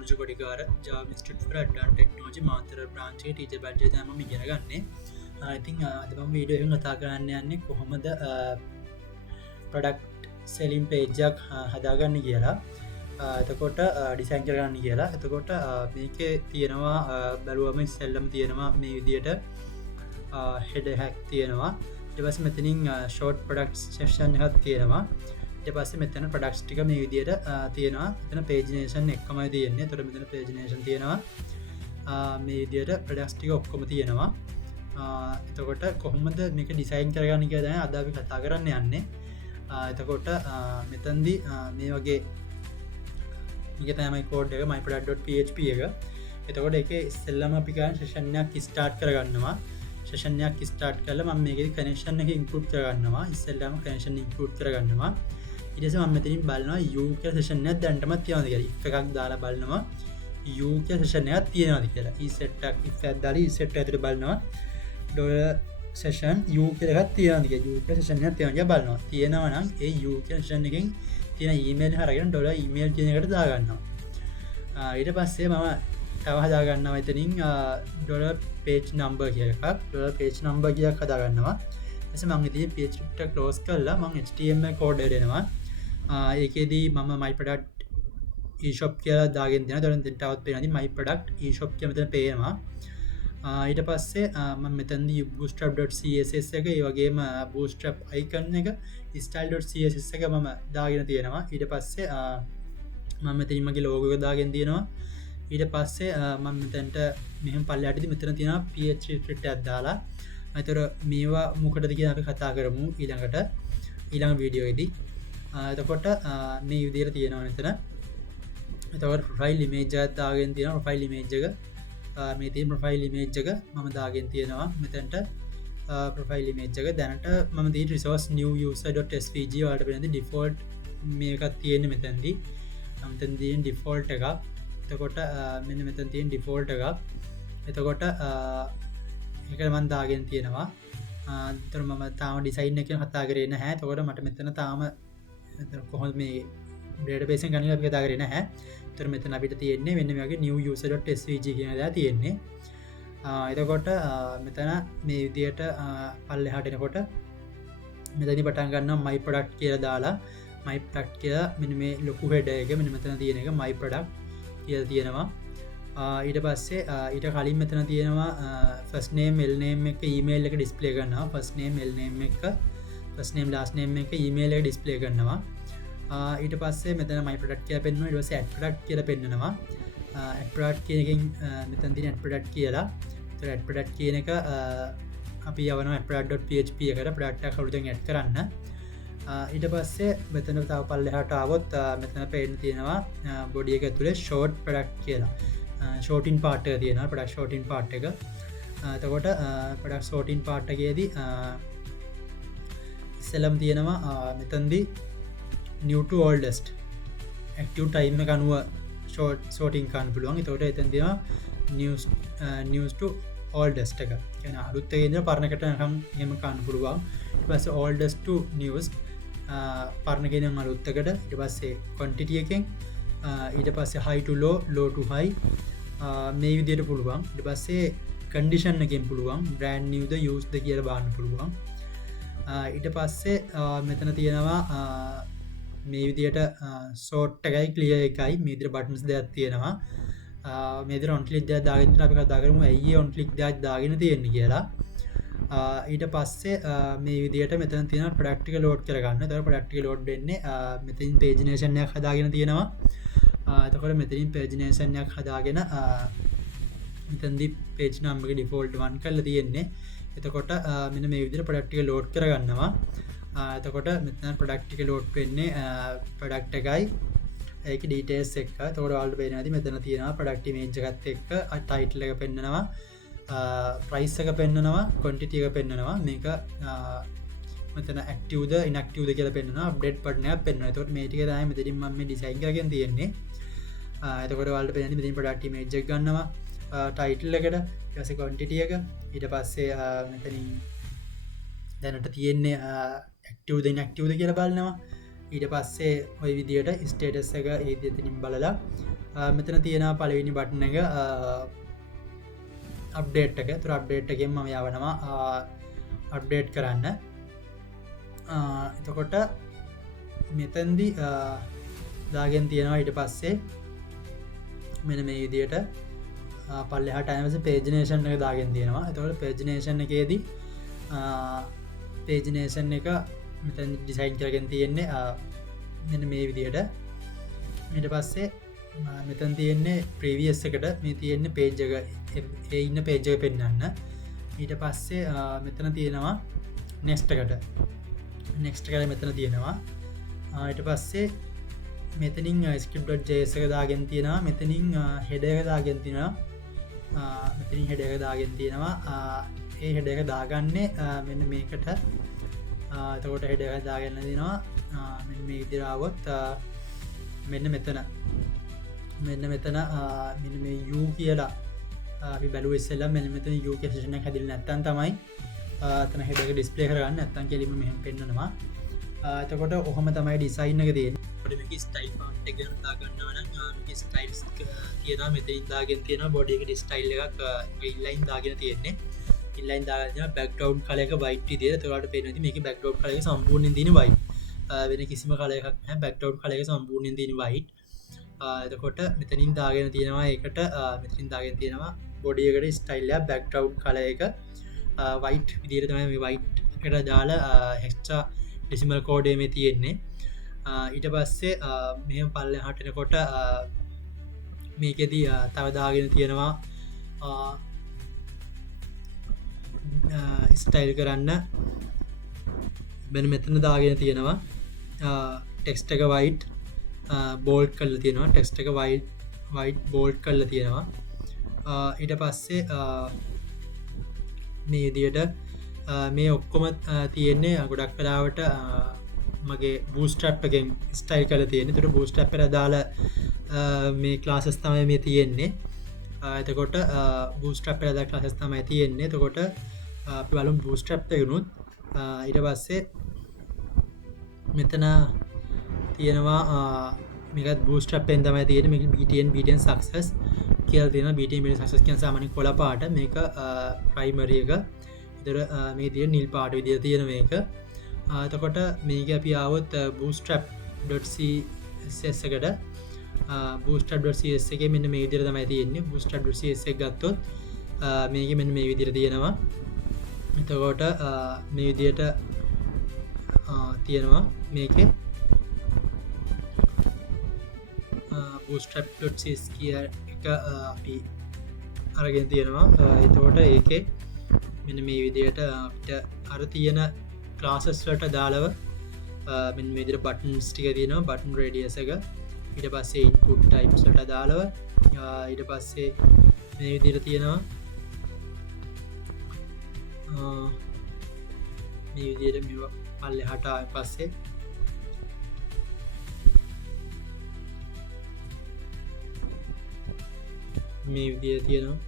අනුජ Kodikara Java Institute for Advanced Technology Matara branch එකේ teacher batch එක තමයි මම ඉගෙන ගන්නේ. ඉතින් අද මම වීඩියෝ එකෙන් කතා කරන්න යන්නේ කොහොමද ප්‍රොඩක්ට් සෙලින් පේජ් එකක් හදාගන්න කියලා. එතකොට ඩිසයින් කරගන්න කියලා. එතකොට මේකේ තියෙනවා බැලුවම ඉස්සෙල්ලම තියෙනවා මේ විදියට header hack තියෙනවා. ඊට පස්සේ මෙතනින් short products section එකක් තියෙනවා. ඊට පස්සේ මෙතන ප්‍රොඩක්ට්ස් ටික මේ විදියට තියෙනවා. මෙතන pagination එකමයි තියෙන්නේ. ඒතර මෙතන pagination තියෙනවා. මේ විදියට ප්‍රොඩක්ට්ස් ටික ඔක්කොම තියෙනවා. එතකොට කොහොමද මේක ඩිසයින් කරගන්න කියලා දැන් අද අපි කතා කරන්න යන්නේ. එතකොට මෙතනදී මේ වගේ මේක තමයි කෝඩ් එක myproduct.php එක. එතකොට ඒකේ ඉස්සෙල්ලාම අපි ගන්න සෙෂන් එකක් ස්ටාර්ට් කරගන්නවා. සෙෂන් එකක් ස්ටාර්ට් කරලා මම මේකේ කනෙක්ෂන් එක ඉන්පුට් කරගන්නවා. ඉස්සෙල්ලාම කනෙක්ෂන් ඉන්පුට් කරගන්නවා. ඊට පස්සේ මම මෙතනින් බලනවා u කියලා සෙෂන් එකක් දැන්ටමත් තියනවාද කියලා. if එකක් දාලා බලනවා u කියලා සෙෂන් එකක් තියනවාද කියලා. e set එකක් if එකක් දාලා e set ඇතුලේ බලනවා $session u කියලා එකක් තියනවාද කියලා. u කියලා සෙෂන් එකක් තියනවා කියලා බලනවා. තියෙනවා නම් ඒ u කියලා සෙෂන් එකෙන් තියෙන ඊමේල් එක අරගෙන $email කියන එකට දාගන්නවා. ඊට පස්සේ මම තව හදාගන්නවා එතනින් $page number කියලා එකක්. $page number කියලා හදාගන්නවා. ඊට පස්සේ මම ඉතින් page script එක close කරලා මම html code එක දෙනවා. ඒකෙදී මම my product e-shop කියලා දාගෙන දෙනවා. දැන් තවත් පේනවා my product e-shop කියලා මෙතන පේනවා. ඊට පස්සේ මම මෙතනදී bootstrap.css එක ඒ වගේම bootstrap icon එක style.css එක මම දාගෙන තියෙනවා. ඊට පස්සේ මම මෙතනින් මගේ logo එක දාගෙන තියෙනවා. ඊට පස්සේ මම මෙතනට මෙහෙම පල්ලෙහාටදී මෙතන තියෙනවා php script එකක් දාලා. ඒතර මේවා මොකටද කියලා අපි කතා කරමු ඊළඟ වීඩියෝ එකේදී. එතකොට මේ විදිහට තියෙනවා මෙතන. එතකොට profile image එකක් දාගෙන තියෙනවා. profile image එක මේ තියෙන profile image එක මම දාගෙන තියෙනවා මෙතනට. profile image එක දැනට මම තියෙන resource new user.svg වලට වෙනදී default මේකක් තියෙන්නේ මෙතනදී. මෙතන තියෙන default එකක්. එතකොට මෙන්න මෙතන තියෙන default එකක්. එතකොට ඒක මම දාගෙන තියෙනවා. ඒතර මම තාම ඩිසයින් එක ගැන කතා කරේ නැහැ. එතකොට මට මෙතන තාම කොහොමද මේ database එක ගන්න අපි කතා කරේ නැහැ. ඒතර මෙතන අපිට තියෙන්නේ මෙන්න මේ වගේ new user.svg කියන දා තියෙන්නේ. එතකොට මෙතන මේ විදියට පල්ලෙහාට එනකොට මෙතනින් පටන් ගන්නවා my product කියලා දාලා my product කියලා මෙන්න මේ ලොකු header එක මෙන්න මෙතන තියෙන එක my product කියලා තියෙනවා. ඊට පස්සේ ඊට කලින් මෙතන තියෙනවා first name middle name එක email එක display කරනවා. first name middle name එක first name last name එක email එක display කරනවා. ඊට පස්සේ මෙතන my product කියලා පෙන්වනවා. ඊට පස්සේ add product කියලා පෙන්වනවා. add product කියන එකෙන් මෙතන තියෙන add product කියලා. ඒතර add product කියන එක අපි යවනවා add product.php එකට product එක කවුරුදෙන් add කරන්න. ඊට පස්සේ මෙතන තව පල්ලෙහාට ආවොත් මෙතන පේන්න තියෙනවා body එක ඇතුලේ short product කියලා. short in part එක තියෙනවා product short in part එක. එතකොට product short in part එකේදී ඉස්සෙල්ලම තියෙනවා මෙතනදී new to oldest active time එක අනුව sorting කරන්න පුළුවන්. එතකොට එතන තියෙනවා news to oldest එක. කියන්නේ අලුත් එකේ ඉඳලා පරණකට යනකම් එහෙම කරන්න පුළුවන්. ඊට පස්සේ oldest to newest පරණ කෙනෙක් අලුත් එකට. ඊට පස්සේ quantity එකෙන් ඊට පස්සේ high to low low to high මේ විදිහට පුළුවන්. ඊට පස්සේ condition එකෙන් පුළුවන් brand new ද used ද කියලා බලන්න පුළුවන්. ඊට පස්සේ මෙතන තියෙනවා මේ විදිහට sort එකයි clear එකයි මේ විදිහට buttons දෙකක් තියෙනවා. මේ විදිහට on click දෙකක් දාගෙන ඉතින් අපි කතා කරමු ඇයි on click දෙකක් දාගෙන තියෙන්නේ කියලා. ඊට පස්සේ මේ විදිහට මෙතන තියෙන product එක load කරගන්න. එතකොට product එක load වෙන්නේ මෙතනින් pagination එකක් හදාගෙන තියෙනවා. එතකොට මෙතනින් pagination එකක් හදාගෙන මෙතනදී page number එක default 1 කරලා තියෙන්නේ. එතකොට මෙන්න මේ විදිහට product එක load කරගන්නවා. එතකොට මෙතන product එක load වෙන්නේ product එකයි ඒකේ details එක. එතකොට ඔයාලට පේනවා මෙතන තියෙනවා product image එකත් එක්ක title එක පෙන්නනවා. price එක පෙන්නනවා quantity එක පෙන්නනවා. මේක මෙතන active ද inactive ද කියලා පෙන්නනවා. update button එකක් පෙන්නනවා. එතකොට මේ ටික තමයි මෙතනින් මම මේ design කරගෙන තියෙන්නේ. එතකොට ඔයාලට පේන්නේ මෙතනින් product image එක ගන්නවා title එකට ඊට පස්සේ quantity එක ඊට පස්සේ මෙතනින් දැනට තියෙන්නේ active ද inactive ද කියලා බලනවා. ඊට පස්සේ ওই විදියට status එක ඒ විදිහටින් බලලා මෙතන තියෙනවා පළවෙනි බටන් එක අප්ඩේට් එක. තුර අප්ඩේට් එකෙන් මම යවනවා අප්ඩේට් කරන්න. එතකොට මෙතන්දි දාගෙන තියෙනවා ඊට පස්සේ මෙන්න මේ විදියට පල්ලෙහාට අයවස පේජිනේෂන් එක දාගෙන තියෙනවා. එතකොට පේජිනේෂන් එකේදී පේජිනේෂන් එක මෙතන ඩිසයින් කරගෙන තියෙන්නේ මෙන්න මේ විදියට. ඊට පස්සේ මෙතන තියෙන්නේ ප්‍රීවියස් එකට මේ තියෙන්නේ පේජ් එක ඉන්න පේජ් එක පෙන්වන්න. ඊට පස්සේ මෙතන තියෙනවා නෙක්ස්ට් එකට මෙතන තියෙනවා. ඊට පස්සේ මෙතනින් script.js එක දාගෙන තියෙනවා. මෙතනින් header එක දාගෙන තියෙනවා. මෙතනින් header එක දාගෙන තියෙනවා. ඒ header එක දාගන්නේ මෙන්න මේකට. එතකොට header එක දාගෙන තියෙනවා මෙන්න මේ විදිහට આવොත් මෙන්න මෙතන මෙන්න මේ u කියලා අපි බැලුව ඉස්සෙල්ලා මෙන්න මෙතන u කියලා සෙෂන් එක හැදිලා නැත්තම් තමයි එතන header එක display කරගන්න. නැත්තම් කෙලින්ම මෙහෙම පෙන්නනවා. එතකොට ඔහොම තමයි ඩිසයින් එක තියෙන්නේ. මේක ස්ටයිල් පාර්ට් එක ගන්න දාගන්නවා නම් මේක ස්ටයිල්ස් තියෙනවා. මෙතනින් දාගෙන තියෙනවා බොඩි එකට ස්ටයිල් එකක් ඉන්ලයින් දාගෙන තියෙන්නේ. ඉන්ලයින් දාගෙන තියෙනවා බෑග්ග්‍රවුන්ඩ් කලර් එක white විදියට. ඒකට පේනවා ඉතින් මේකේ බෑග්ග්‍රවුන්ඩ් කලර් එක සම්පූර්ණයෙන් තියෙන්නේ white. වෙන කිසිම කලර් එකක් නැහැ. බෑග්ග්‍රවුන්ඩ් කලර් එක සම්පූර්ණයෙන් තියෙන්නේ white. එතකොට මෙතනින් දාගෙන තියෙනවා ඒකට මෙතනින් දාගෙන තියෙනවා බොඩි එකට ස්ටයිල් එකක් බෑග්ග්‍රවුන්ඩ් කලර් එක white විදියට තමයි මේ white එකට දාලා extra decimal code මේ තියෙන්නේ. ඊට පස්සේ මෙහෙම පල්ලෙහාට එනකොට මේකෙදී තව දාගෙන තියෙනවා ස්ටයිල් කරන්න. මෙතන දාගෙන තියෙනවා ටෙක්ස්ට් එක white බෝල්ඩ් කරලා තියෙනවා. ටෙක්ස්ට් එක white බෝල්ඩ් කරලා තියෙනවා. ඊට පස්සේ මේ විදියට මේ ඔක්කොම තියෙන්නේ ගොඩක් වෙලාවට මගේ බූස්ට්‍රැප් එකෙන් ස්ටයිල් කරලා තියෙන්නේ. ඒකට බූස්ට්‍රැප් එකට දාලා මේ ක්ලාසස් තමයි මේ තියෙන්නේ. එතකොට බූස්ට්‍රැප් එකට දාලා ක්ලාසස් තමයි තියෙන්නේ. එතකොට අපි බලමු බූස්ට්‍රැප් එක උනුත් ඊට පස්සේ මෙතන තියෙනවා මේකත් බූස්ට්‍රැප් එකෙන් තමයි තියෙන්නේ. මේක BTN success කියලා තියෙනවා. BTN success කියන සාමාන්‍ය කොළ පාට මේක ප්‍රයිමරි එක. ඒතර මේ තියෙන නිල් පාට විදියට තියෙන මේක. එතකොට මේක අපි ආවොත් bootstrap.css එකට bootstrap.css එකේ මෙන්න මේ විදිහට තමයි තියෙන්නේ. bootstrap.css එක ගත්තොත් මේකේ මෙන්න මේ විදිහට තියෙනවා. එතකොට මේ විදිහට තියෙනවා මේකේ bootstrap.css කිය එක අපි අරගෙන තියෙනවා. එතකොට ඒකේ මෙන්න මේ විදිහට අපිට අර තියෙන ක්ලාසස් වලට දාලව මෙන්න මේ විදිහට බටන්ස් ටික තියෙනවා. බටන් රේඩියස් එක ඊට පස්සේ ඉන්පුට් ටයිප්ස් වලට දාලව ඊට පස්සේ මේ විදිහට තියෙනවා මේ විදිහට මේවා පල්ලෙහාට ආවන් පස්සේ මේ විදිහට තියෙනවා.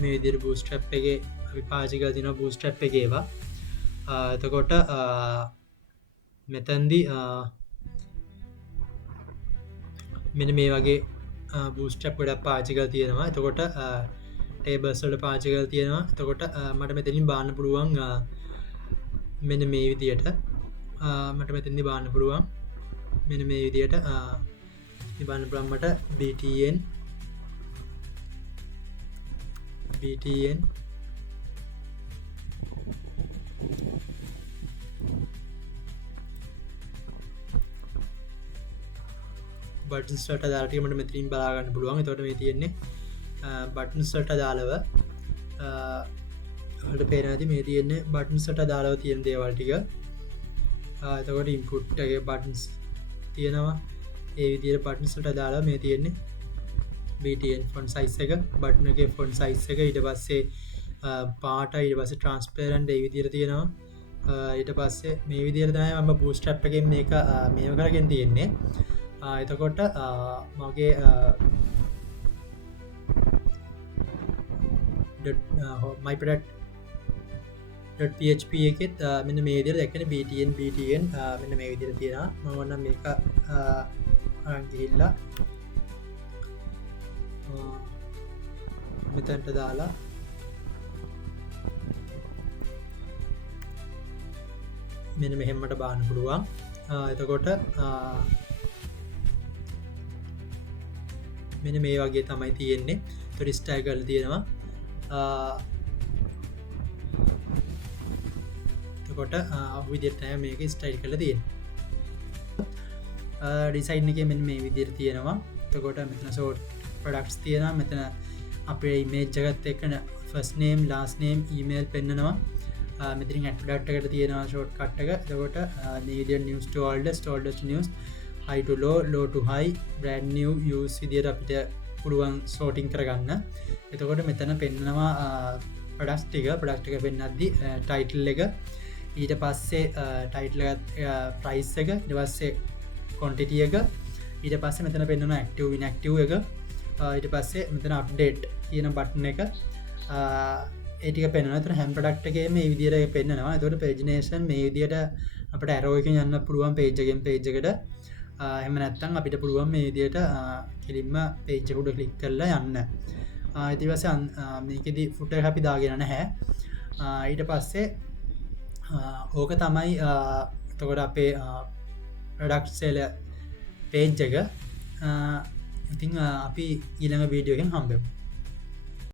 මේ විදිහට bootstrap එකේ අපි පාවිච්චි කරලා තියෙනවා bootstrap එකේ ඒවා. එතකොට මෙතෙන්දී මෙන්න මේ වගේ bootstrap ගොඩක් පාවිච්චි කරලා තියෙනවා. එතකොට tables වල පාවිච්චි කරලා තියෙනවා. එතකොට මට මෙතනින් බාන්න පුළුවන් මෙන්න මේ විදිහට මට මෙතෙන්දී බාන්න පුළුවන් මෙන්න මේ විදිහට බාන්න පුළුවන් මට BTN බටන්ස් වලට දාලා ටික මට මෙතනින් බලා ගන්න පුළුවන්. එතකොට මේ තියෙන්නේ බටන්ස් වලට දාලව වලට පේනවා ඇති මේ තියෙන්නේ බටන්ස් වලට දාලව තියෙන දේවල් ටික. එතකොට ඉන්පුට් එකේ බටන්ස් තියෙනවා. ඒ විදිහට බටන්ස් වලට දාලා මේ තියෙන්නේ BTN font size එක බටන් එකේ font size එක ඊට පස්සේ පාට ඊට පස්සේ transparent ඒ විදිහට තියෙනවා. ඊට පස්සේ මේ විදිහට තමයි මම bootstrap එකෙන් මේක මේව කරගෙන තියෙන්නේ. එතකොට මගේ myproduct.php එකෙත් මෙන්න මේ විදිහට දැක්කනේ btn මෙන්න මේ විදිහට තියෙනවා. මම නම් මේක අරන් ගිහිල්ලා මෙතනට දාලා මෙන්න මෙහෙමට බාන්න පුළුවන්. එතකොට මෙන්න මේ වගේ තමයි තියෙන්නේ. එතකොට ස්ටයිල් කරලා තියෙනවා. එතකොට විදිහට මේක ස්ටයිල් කරලා තියෙනවා. ඩිසයින් එකේ මෙන්න මේ විදිහට තියෙනවා. එතකොට මෙතන sort products තියෙනවා. මෙතන අපේ image එකත් එක්ක first name last name email පෙන්නනවා. මෙතනින් add product එකට තියෙනවා shortcut එක. එතකොට medium news to oldest to news, high to low, low to high, brand new, use විදිහට අපිට පුළුවන් sorting කරගන්න. එතකොට මෙතන පෙන්නනවා products ටික පෙන්නද්දි title එක, ඊට පස්සේ title එක price එක, ඊට පස්සේ quantity එක, ඊට පස්සේ මෙතන පෙන්නනවා active inactive එක, ඊට පස්සේ මෙතන update කියන button එක ඒ ටික පෙන්වනවා. එතන හැම ප්‍රොඩක්ට් එකේම මේ විදිහට පෙන්නනවා. එතකොට pagination මේ විදිහට අපිට arrow එකෙන් යන්න පුළුවන් page එකෙන් page එකට. එහෙම නැත්නම් අපිට පුළුවන් මේ විදිහට කෙලින්ම page එක උඩ click කරලා යන්න. ඊට පස්සේ මේකෙදි footer එක අපි දාගෙන නැහැ. ඊට පස්සේ ඕක තමයි එතකොට අපේ product seller page එක. ඉතින් අපි ඊළඟ වීඩියෝ එකෙන් හම්බෙමු.